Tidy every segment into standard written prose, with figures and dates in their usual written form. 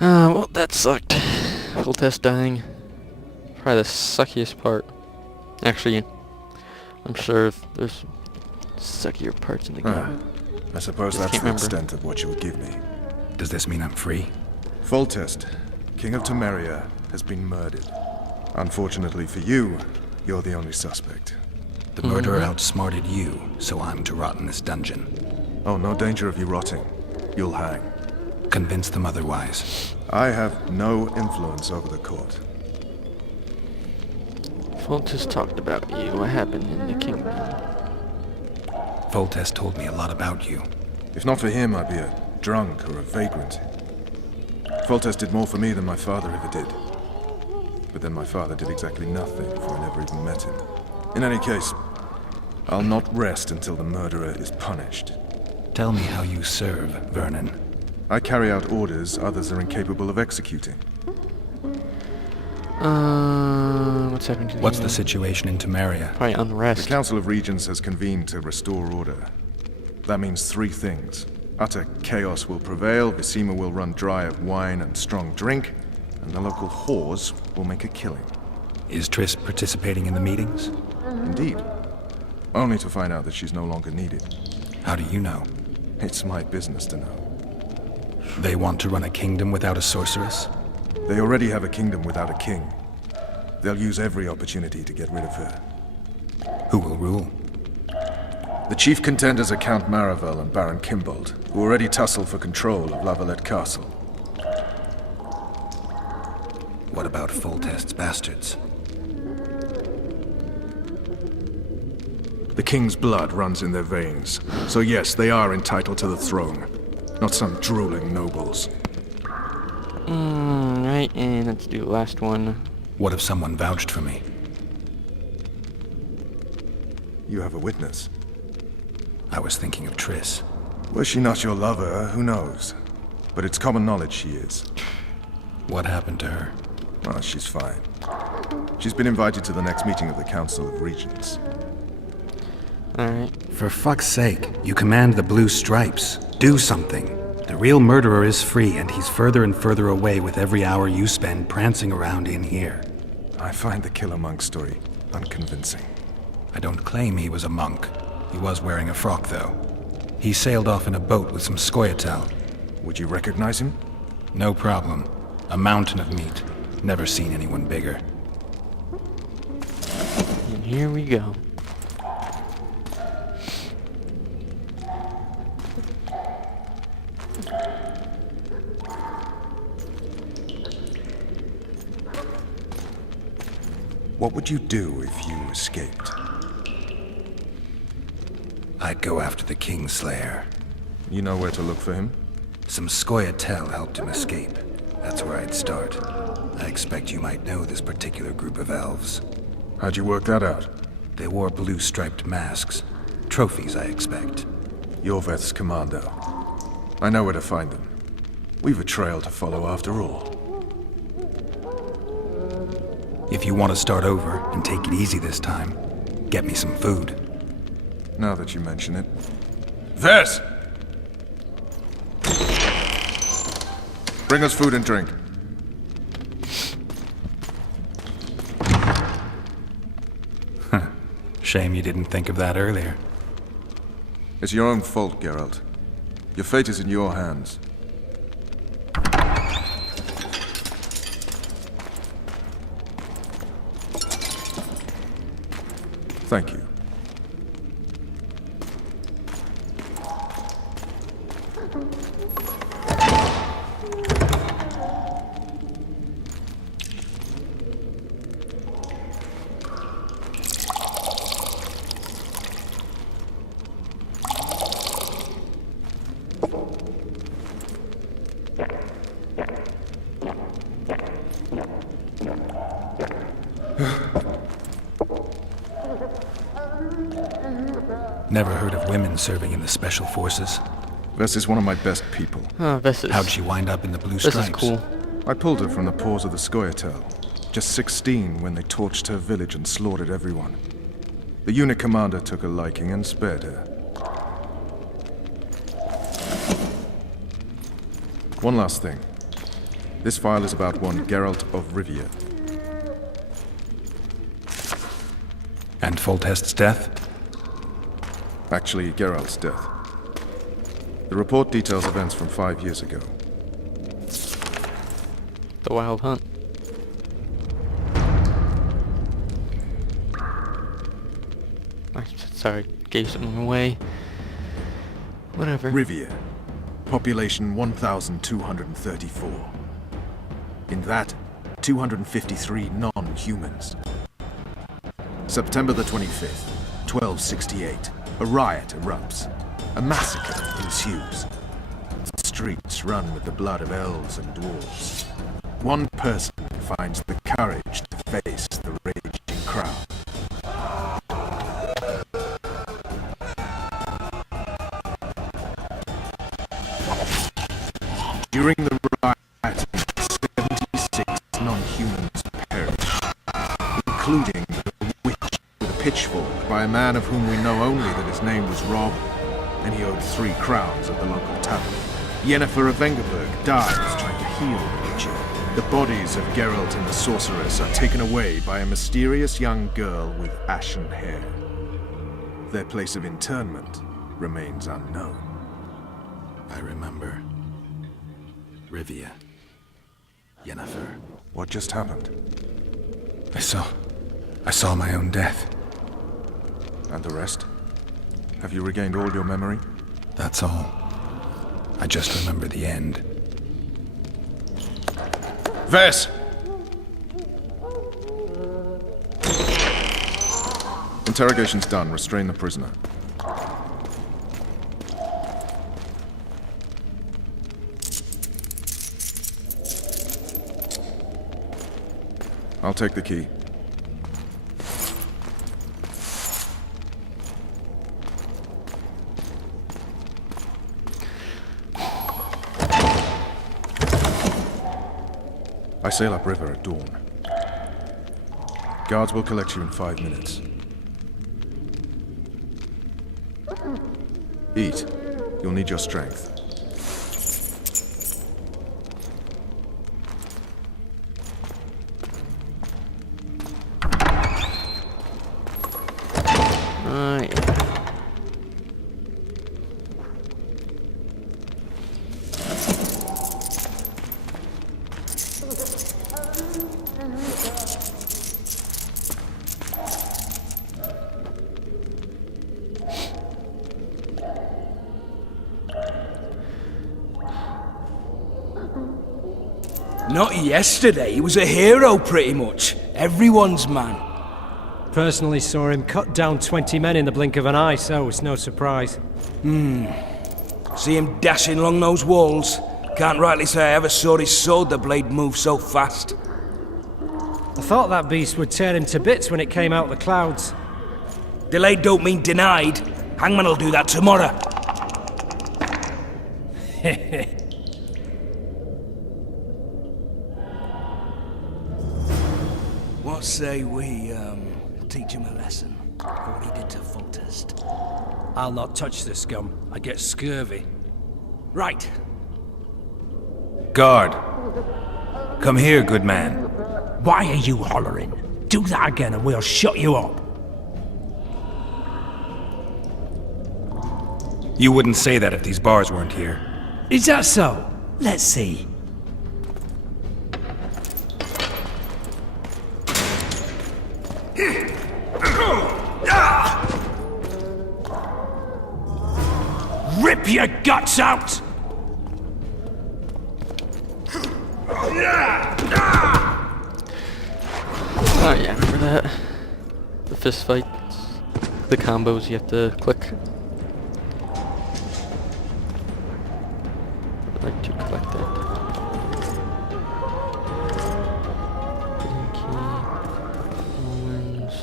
Well, that sucked. Full test dying. Probably the suckiest part. Actually, I'm sure there's suckier parts in the game. I suppose Just that's can't the remember. extent of what you would give me. Does this mean I'm free? Foltest, King of Temeria, has been murdered. Unfortunately for you, you're the only suspect. The murderer outsmarted you, so I'm to rot in this dungeon. Oh, no danger of you rotting. You'll hang. Convince them otherwise. I have no influence over the court. Foltest talked about you. What happened in the kingdom? Foltest told me a lot about you. If not for him, I'd be a drunk or a vagrant. Foltest did more for me than my father ever did. But then my father did exactly nothing, for I never even met him. In any case, I'll not rest until the murderer is punished. Tell me how you serve, Vernon. I carry out orders others are incapable of executing. What's happening to What's the situation in Temeria? Probably The unrest. Council of Regents has convened to restore order. That means three things. Utter chaos will prevail, Visima will run dry of wine and strong drink, and the local whores will make a killing. Is Triss participating in the meetings? Indeed. Only to find out that she's no longer needed. How do you know? It's my business to know. They want to run a kingdom without a sorceress? They already have a kingdom without a king. They'll use every opportunity to get rid of her. Who will rule? The chief contenders are Count Maravel and Baron Kimbold, who already tussle for control of Lavalette Castle. What about Foltest's bastards? The king's blood runs in their veins, so yes, they are entitled to the throne. Not some drooling nobles. Right, and let's do the last one. What if someone vouched for me? You have a witness. I was thinking of Triss. Was she not your lover, who knows? But it's common knowledge she is. What happened to her? Oh, she's fine. She's been invited to the next meeting of the Council of Regents. Alright. For fuck's sake, you command the Blue Stripes. Do something. The real murderer is free, and he's further and further away with every hour you spend prancing around in here. I find the Killer Monk story unconvincing. I don't claim he was a monk. He was wearing a frock, though. He sailed off in a boat with some Scoia'tael. Would you recognize him? No problem. A mountain of meat. Never seen anyone bigger. And here we go. What would you do if you escaped? I'd go after the Kingslayer. You know where to look for him? Some Scoia'tael helped him escape. That's where I'd start. I expect you might know this particular group of elves. How'd you work that out? They wore blue-striped masks. Trophies, I expect. Yorveth's commando. I know where to find them. We've a trail to follow after all. If you want to start over and take it easy this time, get me some food. Now that you mention it. Vess! Bring us food and drink. Shame you didn't think of that earlier. It's your own fault, Geralt. Your fate is in your hands. Thank you. Never heard of women serving in the Special Forces. Vess is one of my best people. Vessus. How'd she wind up in the Blue This Stripes? is cool. I pulled her from the paws of the Scoia'tael. Just 16 when they torched her village and slaughtered everyone. The unit commander took a liking and spared her. One last thing. This file is about one Geralt of Rivia. And Foltest's death? Actually, Geralt's death. The report details events from 5 years ago. The Wild Hunt. Sorry, gave something away. Whatever. Rivia. Population 1,234. In that, 253 non-humans. September the 25th, 1268. A riot erupts. A massacre ensues. The streets run with the blood of elves and dwarves. One person finds the courage to face the raging crowd. During the rioting, 76 non-humans perished, including the witch with a pitchfork by a man of whom we know only that his name was Rob, and he owed 3 crowns at the local tavern. Yennefer of Vengerberg dies trying to heal the witcher. The bodies of Geralt and the sorceress are taken away by a mysterious young girl with ashen hair. Their place of interment remains unknown. I remember. Rivia. Yennefer. What just happened? I saw my own death. And the rest? Have you regained all your memory? That's all. I just remember the end. Vess! Interrogation's done. Restrain the prisoner. I'll take the key. I sail upriver at dawn. Guards will collect you in 5 minutes. Eat. You'll need your strength. Not yesterday, he was a hero pretty much. Everyone's man. Personally saw him cut down 20 men in the blink of an eye, so it's no surprise. See him dashing along those walls. Can't rightly say I ever saw his sword the blade move so fast. I thought that beast would tear him to bits when it came out of the clouds. Delayed don't mean denied. Hangman'll do that tomorrow. What say we, teach him a lesson? What he did to Foltest. I'll not touch the scum. I get scurvy. Right. Guard! Come here, good man. Why are you hollering? Do that again and we'll shut you up. You wouldn't say that if these bars weren't here. Is that so? Let's see. Rip your guts out! Oh yeah, remember that? The fist fights, the combos you have to click. I'd like to collect that. Hidden key, Owens.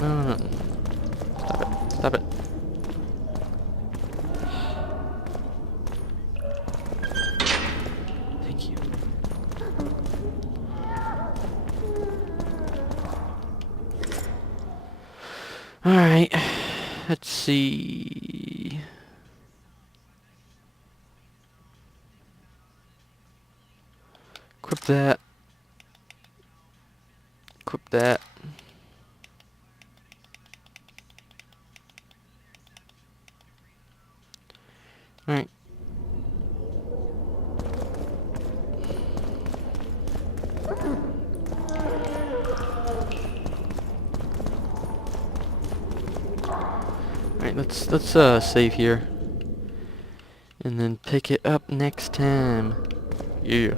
No. Stop it. Thank you. Alright. Let's see. Equip that. Equip that. Alright. Alright, let's save here. And then pick it up next time. Yeah.